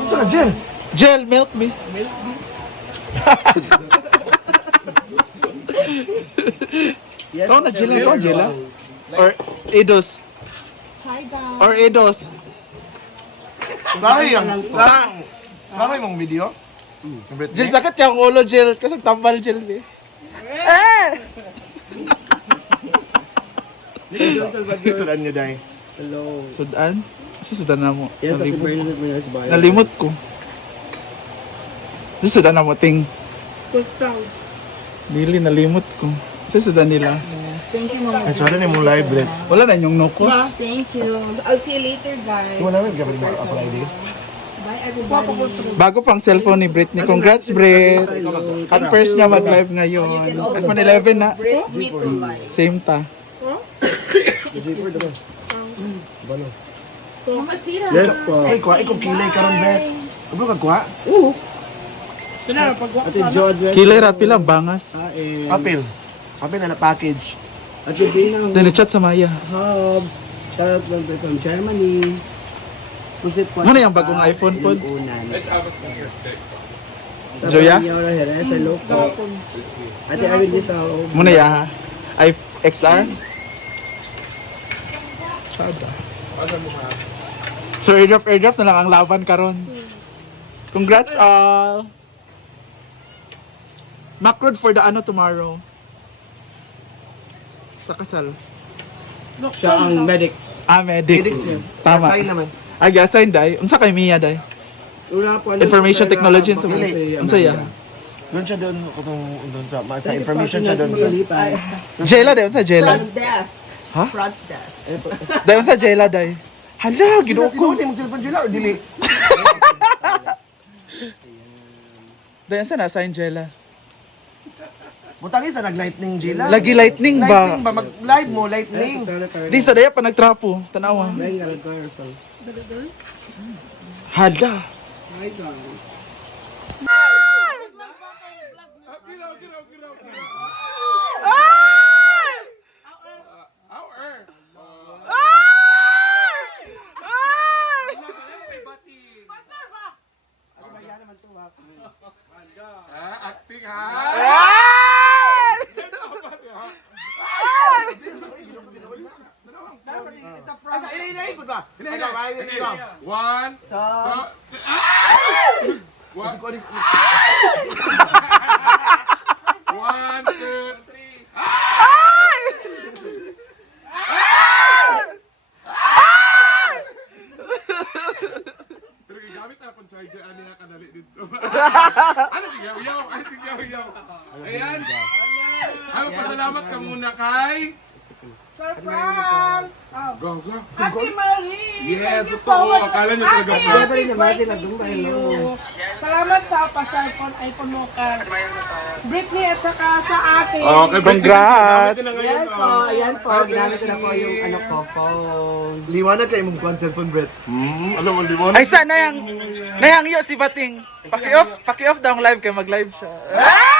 Ito na, Jel. Gel, milk me. Yes, Ikaw na, we Ikaw, wrong. Or Eidos. Hi guys. Or Eidos. Bakit yung... Bakit mong video? Gel, sakit ka ang ulo, Gel. Kasi tambal, Gel, eh. Eh! Sudan nyo, Day. Hello. Sudan? Sa Sudan na mo. Yes, Nalimot. Bernadette Mayas Bayan. Nalimot ko. Sa Sudan na mo, ting. Proud. Dili, nalimot ko. Sa Sudan nila. Thank you mama. Ay, sorry na yung live, Brett. Wala na yung nukos. Thank you. I'll see you later guys. Iwan namin, gawin mo apply din. Bye everybody. Bago pang cellphone ni Britney. Congrats, Brit! At first niya mag-live ngayon. iPhone 11 na. Live. Same ta. Zipper, diba? Banos. Mama Tira. Yes po. Ay, kuha, ikaw kilay ka ron, Brett. Ano ka kuha? Oo. Tara, pag Ate Jod. Kilay rapi lang, bangas. Ah, and Apil. Apil na na-package. Ate Binang. Then chat sa Maya. Hobbs. Shout out lang po from Germany. Pusit po. Ano yung bagong iPhone po? Unan. Joya? Hello po. Ate Erin Gisao. Muna ya ha. I XR. Sada. So airdrop airdrop na lang ang laban karon. Congrats all. Macrod for the ano tomorrow. Sa kasal. Siya ang medics. Ah, medic. Felix yun. Tama. Assign naman. Ay, assign dai. Unsa kay Mia dai? Una po. ano Information technology sa Dili. Unsa ya? Doon siya doon, kung doon sa, sa information siya doon. Jela dai unsa Jela? Front desk. Ha? Front desk. Eh, Dai unsa Jela dai? Hala, ginuko. Tinuti mo cellphone sila or dili? Dai unsa na assign Jela? Butang isa, nag-lightning Gila. Lagi lightning ba? Lightning ba? Mag-live mo, lightning. Di sa daya pa nagtrapo. Tanawa. Bengal girls. Hala. One, one, two, three. Pero gigamit na akong charger ani na kanali dito. ano sigaw yaw? Ano sigaw yaw? Ayan. Ano pasalamat ka muna kay Surprise! Go, go. Ate Marie! Yes, Thank you so much. Akala niyo talaga happy sila birthday to you. Salamat sa pa-cellphone iPhone mo ka. Britney at saka sa ate. Okay, Congrats! Gamit ko na Yan ngayon. po, po. Ginamit ko na po yung ano ko, phone. Liwanag kayo mong kuhan cellphone, Brett. Hmm, alam mo, limon. Ay sa nayang nayang yo si Bating. Paki-off, paki-off daw ang live kay mag-live siya. Ah,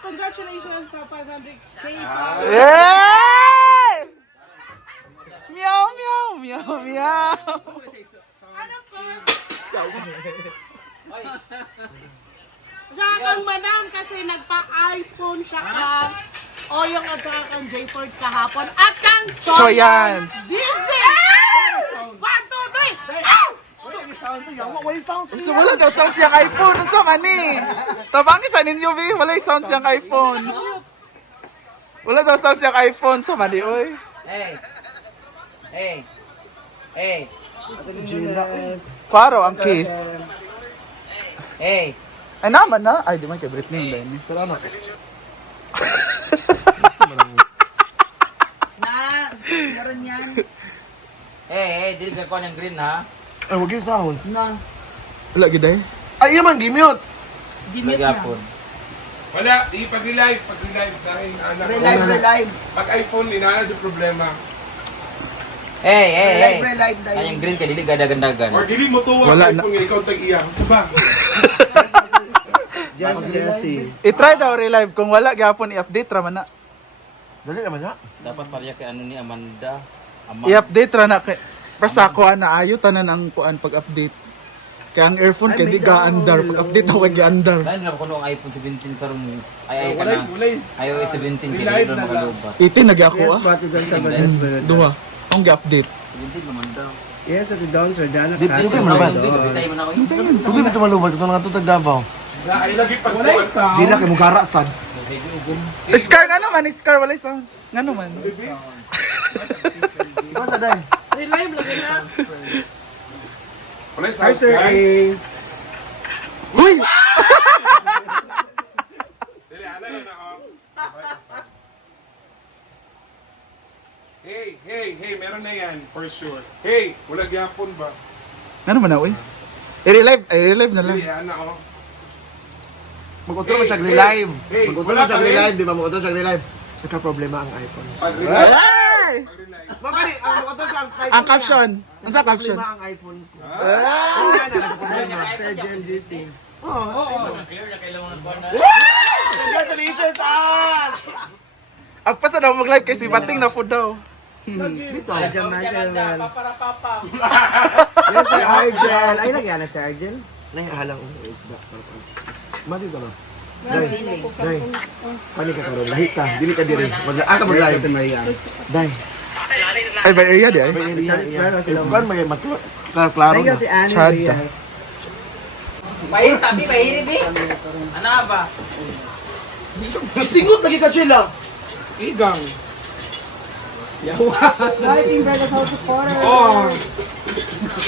congratulations sa 500k Yay! Meow meow meow meow. Ano po? Siya kang manam kasi nagpa-iPhone siya ka. O yung at saka kang J-Ford kahapon. At kang Choyans. DJ! One, two, three! Ow! So wala daw sound siyang iPhone. Unsa man ni? Tabang ni sa ninyo bi, wala yung sound siyang iPhone. Wala daw sound siyang iPhone sa mali oy. Hey. Hey. Hey. Paro ang case. Hey. Ay naman na. Ay di man kay Britney ba ni. Pero ano? Na, meron yan. Hey, hey, dili ka kuha ng green ha. Ay, huwag yung sounds. Na, Wala gid ay. Ay, yaman, gimute. dimute Lagi na. Wala, di pag-relive, pag-relive dahil anak. Relive, relive. Pag iPhone, inana sa problema. Hey, hey, hey. Relive, relive dahil. Kanyang green ka dili gadagandagan. Or dili mo tuwa Wala na. kung ikaw tag-iya. Diba? Jess Jessie. I-try daw relive kung wala gyapon i-update ra man na. Dali naman na. Dapat pareha kay ano ni Amanda. Ama. I-update ra na kay Basta kuan na ayo tanan ang kuan pag-update. Kaya ang earphone kay di ga andar pag update ako kay andar. Dahil na ko ang iPhone 17 karon ay ay ka na. iOS 17 kay doon makalubat. Iti nagi ako Yes, ah. Duha. Ang gi-update. 17 naman daw. Yes, at doon sir, dyan Di- di- di- nakasya di- doon. Dito bitay mo na ko. Tugin na tumalubad. Ito nga tutag Davao. Ay, lagi pag wala Sila kay Mugara sad. Scar nga naman, Scar wala sounds. Nga naman. Ikaw sa day. Relive lagi na. Hi sir, eh. Uy! Dili, ano oh. Hey, hey, hey, meron na yan, for sure. Hey, wala gyapon ba? Nga naman na uy. I-relive, i-relive na lang. Dili, ano, oh. Mag-utro mo siya relive. Wala mo siya relive. Di ba mag-utro siya relive? Saka problema ang iPhone. Pag-relax. Ay! Pag-relax. Magkali, ang mag-utro siya ang iPhone. Ang caption. Ano sa caption? Problema ang iPhone ko. Sa Gen GC. Clear na kailangan ng na. Congratulations, ah! Ang pasa daw mag-live kay si Bating na food daw. Dito. Argel Mantel. Para papa. Yes, sir, Argel. Ay, nagyan na si Argel. Nahihalang ang isda. Mati ka ba? Day, day. Pani ka karon, lahi ka. Dili ka diri. Wala aka mo live. Maria. Day. Ay, by area di ay. May. Kan may matlo. Klaro Thank you na. Chad. Mahirap sabi, mahirap eh. Ano ba? Singot lagi ka sila. Igang. Hi, Team Verda South Supporter. Oh.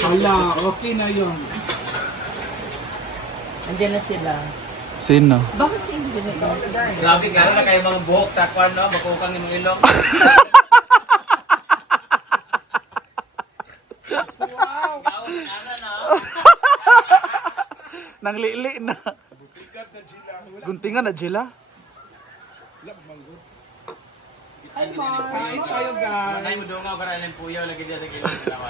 Hala, okay na yun. Andiyan na sila. Sino? Bakit si hindi nito? Grabe ka na kayo mga buhok sa kwan no, bakukang imong ilong. Wow. Na. Nang lili na. Guntingan na Jila. Kain tayo, guys. Sanay mo dungaw ka rin puyaw lagi diya sa kilong dalawa.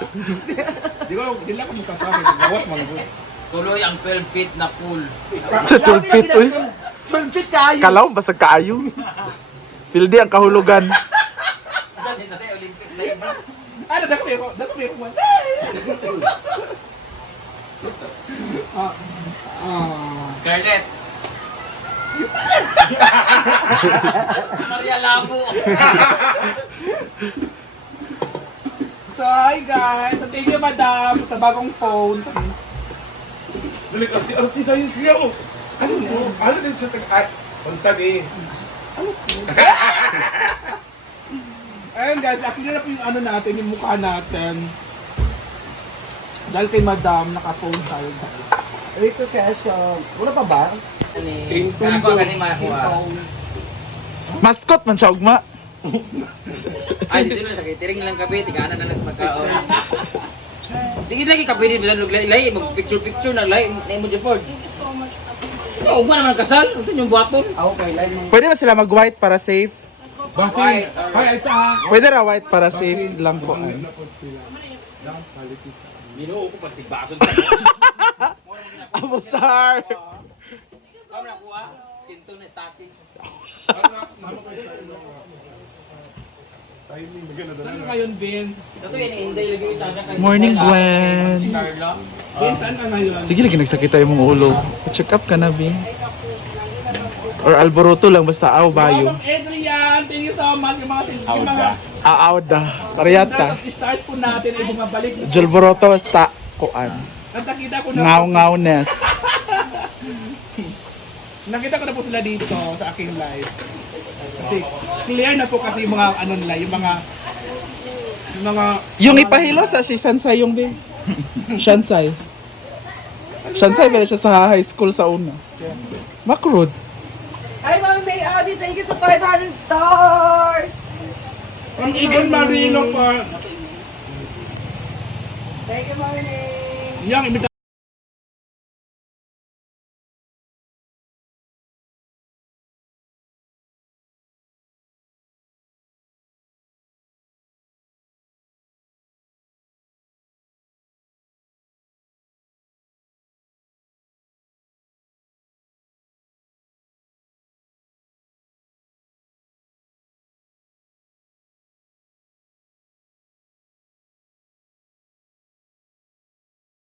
Di ba, di lang ka magkasama. Gawat, mga buhay. Tuloy ang 12 feet na pool. Sa 12 feet uy. Perfect kayo. Kalaw basag kaayo. Pildi ang kahulugan. Tayo Olympic diving? Ano, dako meron, dako meron. man. Ah, ah. Scarlett. Maria Labo. So, hi guys. So, thank you, madam, sa bagong phone. Dali, arti, arti tayo siya, oh. Ano mo? Ano din siya tag-at? Unsan eh. Ano po? Ayun guys, akin na po yung ano natin, yung mukha natin. Dahil kay madam, naka-phone tayo guys. Rico Casio. Wala pa ba? Kana ko kani makuha. Mascot man siya ugma. Ay, dito na sa catering na lang kape, tigana na lang sa magkaon. Tingin lagi kape din bilang lay, lay mag picture picture na lay na mo Jefford. Oh, ugma naman kasal, ito yung buhaton. Ako kay Live ng Pwede ba sila mag-white para safe? Basi, ay, ay, sa Pwede ra white para safe lang po. Binuo ko pag tigbason. Abusar. Kamo na kuha, skin tone na stocking. Saan ka ngayon, Ben? Ito yun, Inday lagi yung tsaka kay Morning, Gwen. Ben, saan ka ngayon? Sige lagi nagsakita yung mga ulo. Check up ka na, Bing. Or alboroto lang, basta aw bayo. Adrian, thank you so much. Yung mga, yung mga Aaw da. Karyata. start po natin ay bumabalik. Jalboroto basta kuan. At nakita ko na Ngaw-ngawnes. nakita ko na po sila dito sa aking live. Kasi clear na po kasi yung mga ano nila, yung mga yung mga Yung ipahilo sa si Sansay yung be. Shansay. Shansay pero siya sa high school sa una. Makrod. Hi, Mami May Abby. Thank you sa 500 stars. Ang Ibon Marino pa. Thank you, Mami May. Yung imita